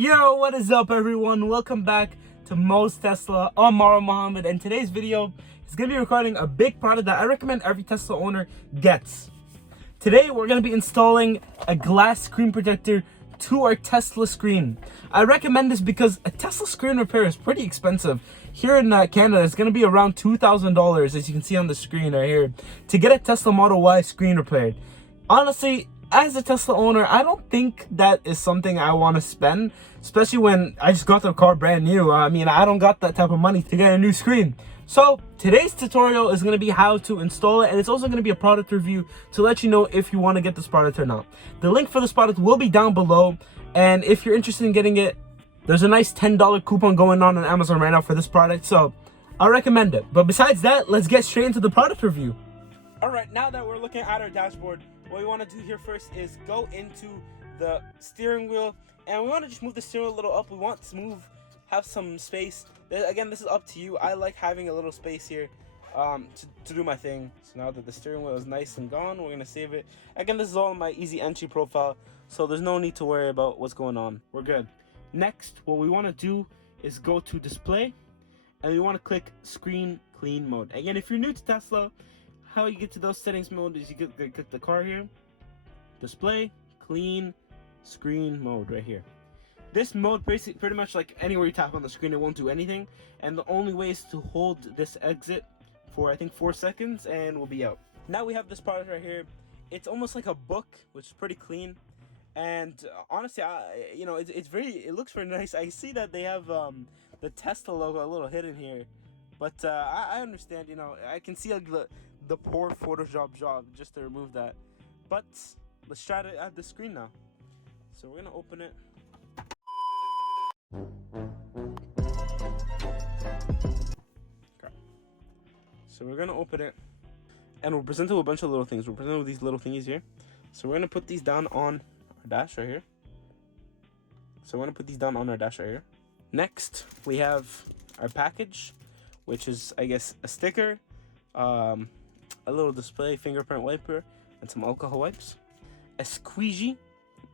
Yo, what is up everyone? Welcome back to Mo's Tesla. I'm Mara Mohammed, and today's video is going to be recording a big product that I recommend every Tesla owner gets. Today we're going to be installing a glass screen protector to our Tesla screen. I recommend this because a Tesla screen repair is pretty expensive. Here in Canada, it's going to be around $2,000, as you can see on the screen right here, to get a Tesla Model Y screen repaired. Honestly, as a Tesla owner, I don't think that is something I want to spend, especially when I just got the car brand new. I mean, I don't got that type of money to get a new screen. So today's tutorial is going to be how to install it, and it's also going to be a product review to let you know if you want to get this product or not. The link for this product will be down below, and if you're interested in getting it, there's a nice $10 coupon going on Amazon right now for this product, so I recommend it. But besides that, let's get straight into the product review. Alright, now that we're looking at our dashboard, what we want to do here first is go into the steering wheel, and we want to just move the steering wheel a little up. We want to have some space. Again, this is up to you. I like having a little space here to do my thing. So now that the steering wheel is nice and gone, we're going to save it. Again, this is all in my easy entry profile, so there's no need to worry about what's going on. We're good. Next, what we want to do is go to display, and we want to click screen clean mode. Again, if you're new to Tesla, how you get to those settings mode is you click the car here, display, clean, screen mode right here. This mode basically pretty much like anywhere you tap on the screen, it won't do anything, and the only way is to hold this exit for I think 4 seconds and we'll be out. Now we have this product right here. It's almost like a book, which is pretty clean, and honestly, it looks very nice. I see that they have the Tesla logo a little hidden here, but I understand, I can see like the poor Photoshop job just to remove that. But let's try to add the screen now. So we're gonna open it. Okay. So we're gonna open it, and we're presented with a bunch of little things. We're presented with these little thingies here. So we're gonna put these down on our dash right here. Next, we have our package, which is, I guess, a sticker, a little display fingerprint wiper, and some alcohol wipes, a squeegee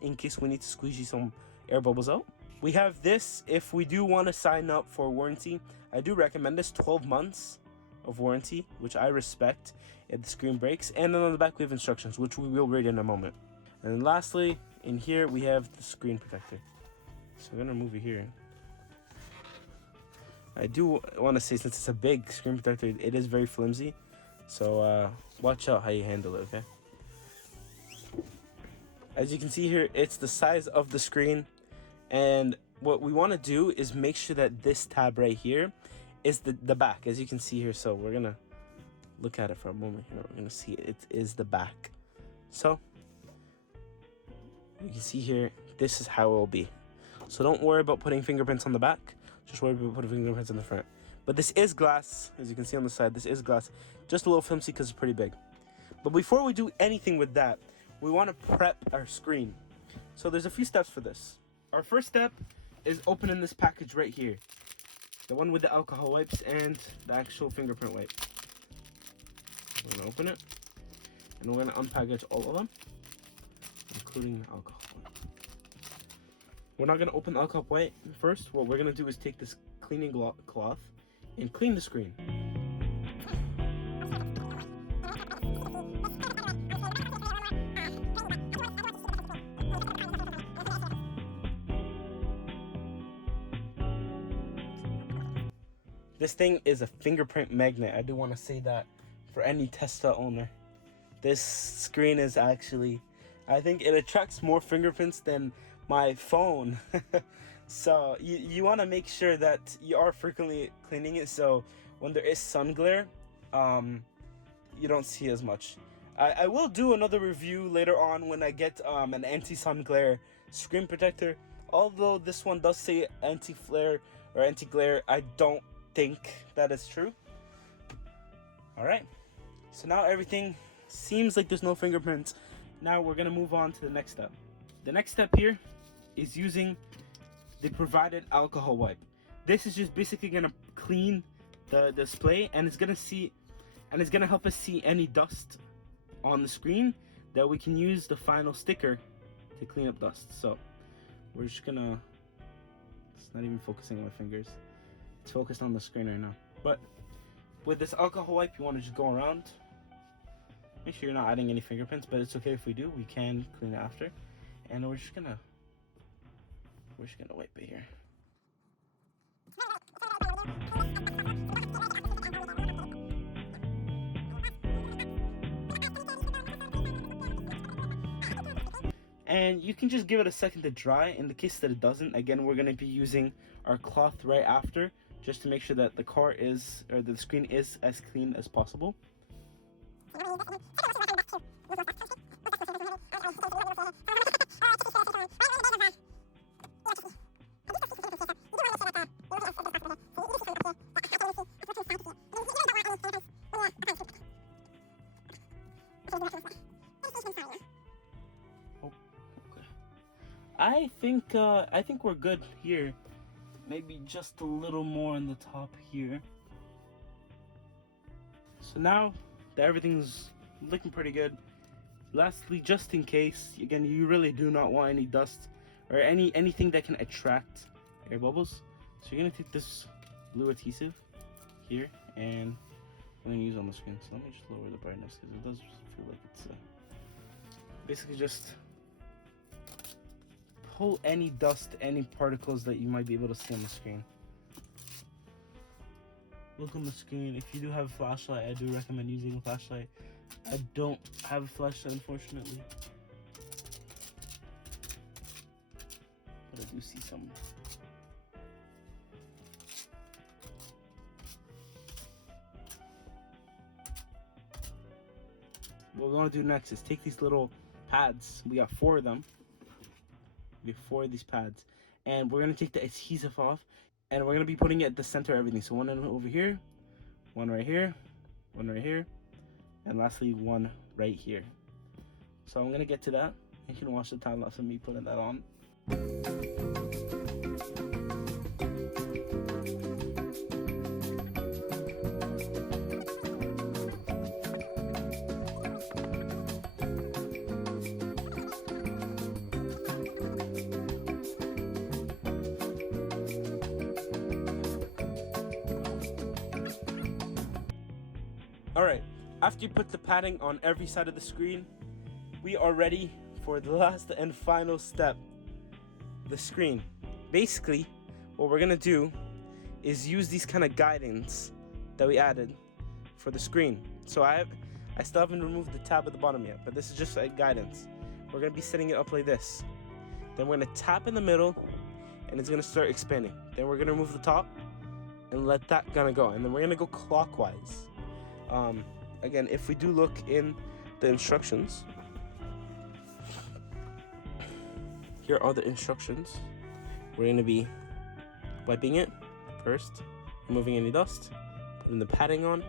in case we need to squeegee some air bubbles out. We have this if we do want to sign up for warranty. I do recommend this, 12 months of warranty, which I respect if the screen breaks. And then on the back we have instructions, which we will read in a moment. And then lastly, in here we have the screen protector. So I'm gonna remove it here. I do want to say, since it's a big screen protector, it is very flimsy. So watch out how you handle it, okay? As you can see here, it's the size of the screen. And what we want to do is make sure that this tab right here is the back, as you can see here. So we're going to look at it for a moment here. We're going to see it is the back. So you can see here, this is how it will be. So don't worry about putting fingerprints on the back. Just worry about putting fingerprints on the front. But this is glass, as you can see on the side. This is glass, just a little flimsy because it's pretty big. But before we do anything with that, we want to prep our screen. So there's a few steps for this. Our first step is opening this package right here, the one with the alcohol wipes and the actual fingerprint wipe. We're gonna open it, and we're gonna unpackage all of them, including the alcohol wipe. We're not gonna open the alcohol wipe first. What we're gonna do is take this cleaning cloth and clean the screen. This thing is a fingerprint magnet. I do want to say that for any Tesla owner. This screen is actually, I think it attracts more fingerprints than my phone. So you want to make sure that you are frequently cleaning it, so when there is sun glare, you don't see as much. I will do another review later on when I get an anti-sun glare screen protector. Although this one does say anti-flare or anti-glare, I don't think that is true. Alright, so now everything seems like there's no fingerprints. Now we're gonna move on to the next step. The next step here is using the provided alcohol wipe. This is just basically gonna clean the display, and it's gonna help us see any dust on the screen that we can use the final sticker to clean up dust. So we're just gonna It's not even focusing on my fingers. It's focused on the screen right now. But with this alcohol wipe, you want to just go around. Make sure you're not adding any fingerprints, but it's okay if we do. We can clean it after. And we're just gonna wipe it here. And you can just give it a second to dry. In the case that it doesn't, again, we're gonna be using our cloth right after, just to make sure that the car is, or the screen is as clean as possible. I think we're good here. Maybe just a little more on the top here. So now that everything's looking pretty good, lastly, just in case, again, you really do not want any dust or anything that can attract air bubbles. So you're gonna take this blue adhesive here and I'm gonna use it on the screen. So let me just lower the brightness because it does feel like it's basically just pull any dust, any particles that you might be able to see on the screen. Look on the screen. If you do have a flashlight, I do recommend using a flashlight. I don't have a flashlight, unfortunately, but I do see some. What we want to do next is take these little pads. We got 4 of them. We have 4 of these pads, and we're gonna take the adhesive off, and we're gonna be putting it at the center of everything. So one over here, one right here, one right here, and lastly one right here. So I'm gonna get to that. You can watch the time lapse of me putting that on. Alright, after you put the padding on every side of the screen, we are ready for the last and final step, the screen. Basically, what we're gonna do is use these kind of guidance that we added for the screen. So I still haven't removed the tab at the bottom yet, but this is just like guidance. We're gonna be setting it up like this. Then we're gonna tap in the middle, and it's gonna start expanding. Then we're gonna remove the top and let that gonna go, and then we're gonna go clockwise. Again, if we do look in the instructions, here are the instructions. We're going to be wiping it first, removing any dust, putting the padding on,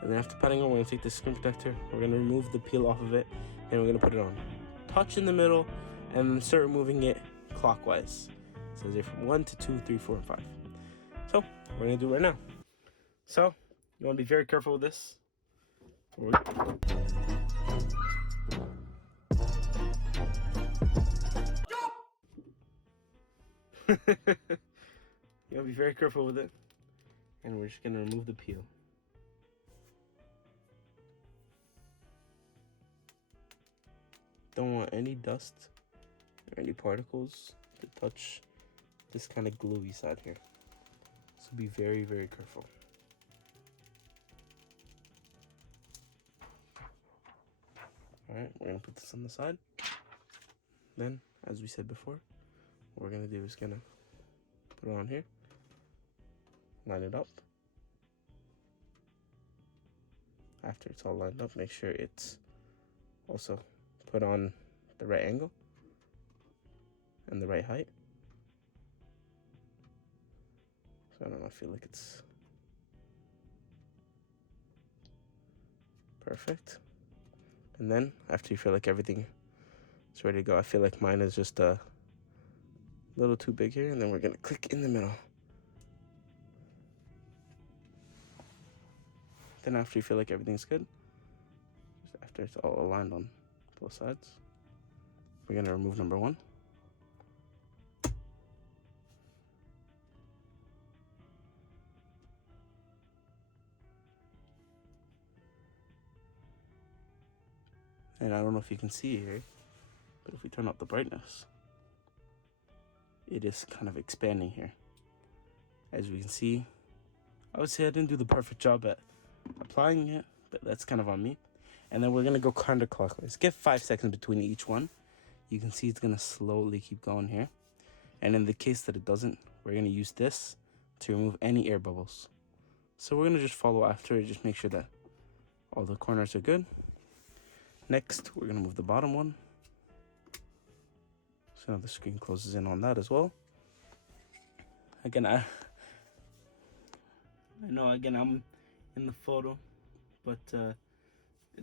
and then after padding on, we're going to take the screen protector, we're going to remove the peel off of it, and we're going to put it on. Touch in the middle, and then start removing it clockwise. So they're from 1 to 2, 3, 4, and 5. So, we're going to do it right now. So, you want to be very careful with this. You want to be very careful with it. And we're just going to remove the peel. Don't want any dust or any particles to touch this kind of gluey side here. So be very, very careful. Alright, we're going to put this on the side. Then, as we said before, what we're going to do is going to put it on here. Line it up. After it's all lined up, make sure it's also put on the right angle and the right height. So I don't know, I feel like it's perfect. And then after you feel like everything is ready to go, I feel like mine is just a little too big here, and then we're gonna click in the middle. Then after you feel like everything's good, just after it's all aligned on both sides, we're gonna remove number 1. And I don't know if you can see here, but if we turn up the brightness, it is kind of expanding here. As we can see, I would say I didn't do the perfect job at applying it, but that's kind of on me. And then we're gonna go counterclockwise. Give 5 seconds between each one. You can see it's gonna slowly keep going here. And in the case that it doesn't, we're gonna use this to remove any air bubbles. So we're gonna just follow after it, just make sure that all the corners are good. Next, we're gonna move the bottom one. So now the screen closes in on that as well. Again, I know again I'm in the photo, but the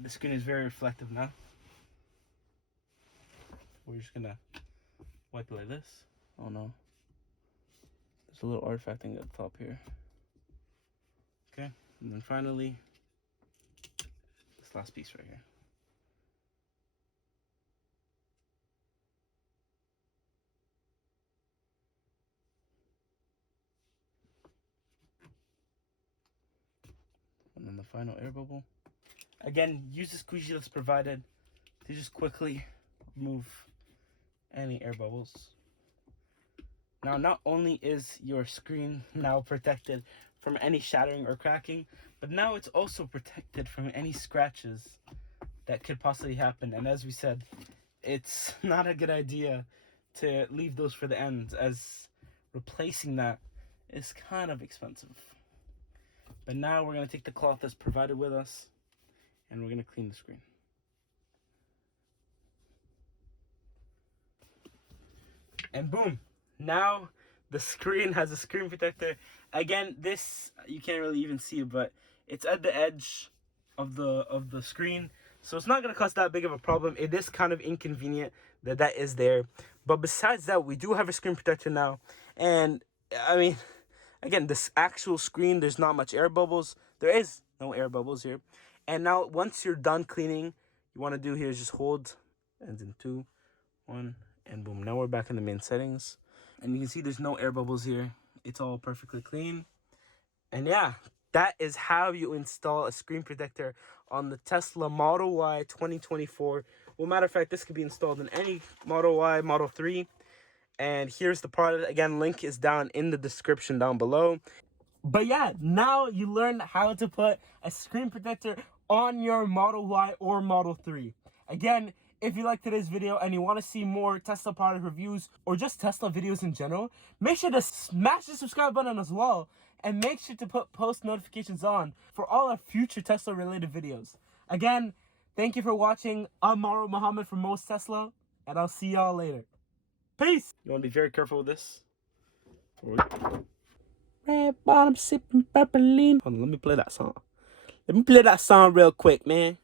screen is very reflective now. We're just gonna wipe it like this. Oh no, there's a little artifact thing at the top here. Okay, and then finally, this last piece right here. And then the final air bubble. Again, use the squeegee that's provided to just quickly remove any air bubbles. Now, not only is your screen now protected from any shattering or cracking, but now it's also protected from any scratches that could possibly happen. And as we said, it's not a good idea to leave those for the end, as replacing that is kind of expensive. But now we're going to take the cloth that's provided with us and we're going to clean the screen. And boom, now the screen has a screen protector. Again, this, you can't really even see it, but it's at the edge of the screen. So it's not going to cause that big of a problem. It is kind of inconvenient that is there. But besides that, we do have a screen protector now. And I mean, again, this actual screen, there's not much air bubbles. There is no air bubbles here. And now, once you're done cleaning, you want to do here is just hold, ends in 2, 1, and boom. Now we're back in the main settings. And you can see there's no air bubbles here. It's all perfectly clean. And yeah, that is how you install a screen protector on the Tesla Model Y 2024. Well, matter of fact, this could be installed in any Model Y, Model 3. And here's the product. Again, link is down in the description down below. But yeah, now you learned how to put a screen protector on your Model Y or Model 3. Again, if you like today's video and you want to see more Tesla product reviews or just Tesla videos in general, make sure to smash the subscribe button as well. And make sure to put post notifications on for all our future Tesla related videos. Again, thank you for watching. I'm Mauro Muhammad from Most Tesla, and I'll see y'all later. Peace! You want to be very careful with this. Red bottom sipping purple lean. Hold on, let me play that song. Let me play that song real quick, man.